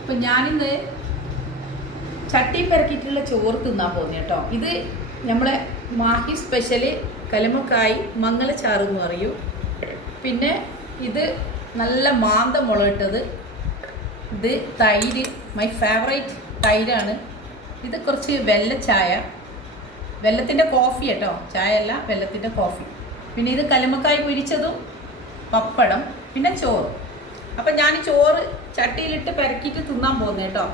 അപ്പം ഞാനിന്ന് ചട്ടി പെരക്കിയിട്ടുള്ള ചോറ് തിന്നാൻ പോകുന്നു കേട്ടോ. ഇത് നമ്മളെ മാഹി സ്പെഷ്യല് കലമക്കായി മംഗലച്ചാറ് എന്ന് പറയും. പിന്നെ ഇത് നല്ല മാന്ത മുളകിട്ടത്, ഇത് തൈര്, മൈ ഫേവറേറ്റ് തൈരാണ്. ഇത് കുറച്ച് വെള്ളച്ചായ, വെള്ളത്തിൻ്റെ കോഫി കേട്ടോ, ചായ അല്ല, വെള്ളത്തിൻ്റെ കോഫി. പിന്നെ ഇത് കലമക്കായി പൊരിച്ചതും പപ്പടം, പിന്നെ ചോറ്. അപ്പം ഞാൻ ചോറ് ചട്ടിയിലിട്ട് പെരക്കിയിട്ട് തിന്നാൻ പോകുന്നത് കേട്ടോ.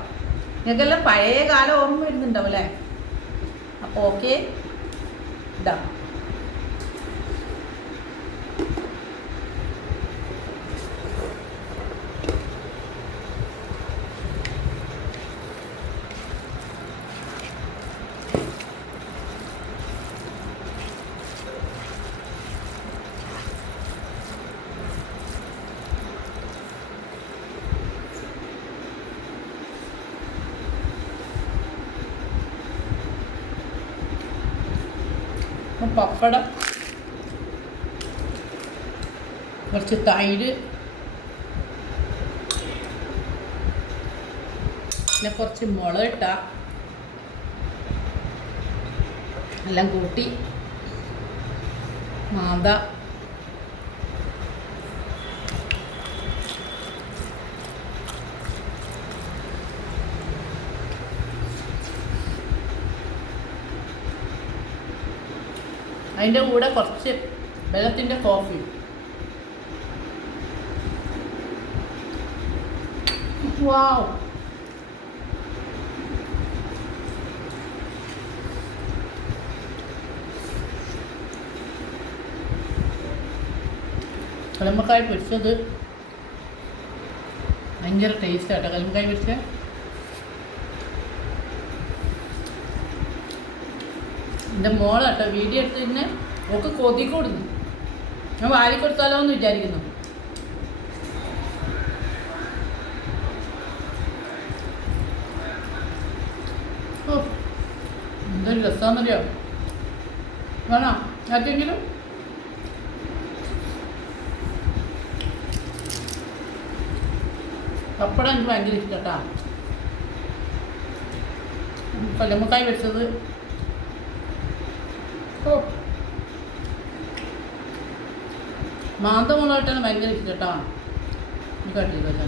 നിങ്ങൾക്കെല്ലാം പഴയ കാലം ഓർമ്മ വരുന്നുണ്ടാവും അല്ലേ? അപ്പോൾ ഓക്കെ, ഇതാ പപ്പടം, കുറച്ച് തൈര്, പിന്നെ കുറച്ച് മുളകിട്ട എല്ലാം കൂട്ടി മാന്ത, അതിൻ്റെ കൂടെ കുറച്ച് വെള്ളത്തിൻ്റെ കോഫി. വാവ്, കലമക്കായ പൊരിച്ചത് ഭയങ്കര ടേസ്റ്റ് ആട്ടോ. കലമക്കായ പൊരിച്ച എൻ്റെ മോളാട്ടോ വീഡിയോ എടുത്ത് തന്നെ ഒക്കെ കൊതി കൊടുന്നു. ഞാൻ വാരി കൊടുത്താലോ എന്ന് വിചാരിക്കുന്നു. ഓ, എന്തൊരു രസമാണെന്നറിയോ? വേണോ ആർക്കെങ്കിലും? പപ്പടം എനിക്ക് ഭയങ്കര ഇഷ്ടട്ടാ. കല്ലുമ്മക്കായ് വെച്ചത് മാന്തമുളകിട്ടാണ് ഭയങ്കര ഇഷ്ടം കേട്ടോ. കട്ടില്ല.